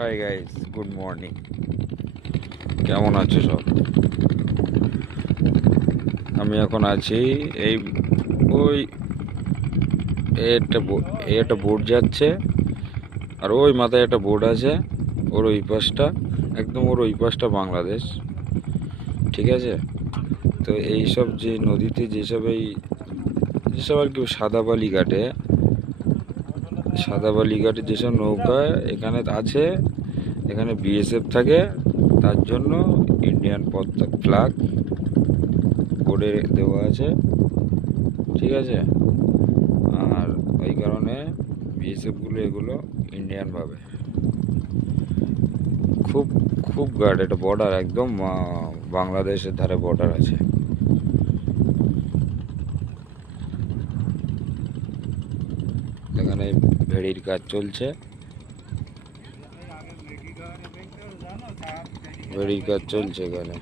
Hi guys, good morning. কেমন আছো সব? আমি এখন আছি এই ওই একটা বোট যাচ্ছে, আর ওই মাথায় একটা বোট আছে। ওর ওই পাশটা, একদম ওর ওই পাশটা বাংলাদেশ, ঠিক আছে? তো এইসব যে নদীতে যেসব আর কি সাদা বালি ঘাটে যেসব নৌকা এখানে আছে, এখানে বিএসএফ থাকে। তার জন্য ইন্ডিয়ান ফ্ল্যাগ বোর্ডে দেওয়া আছে, ঠিক আছে? আর ওই কারণে বিএসএফগুলো এগুলো ইন্ডিয়ান ভাবে। খুব খুব গার্ড, এটা বর্ডার, একদম বাংলাদেশের ধারে বর্ডার আছে। এখানে ভেড়ির কাজ চলছে, ভেড়ির কাজ চলছে এখানে।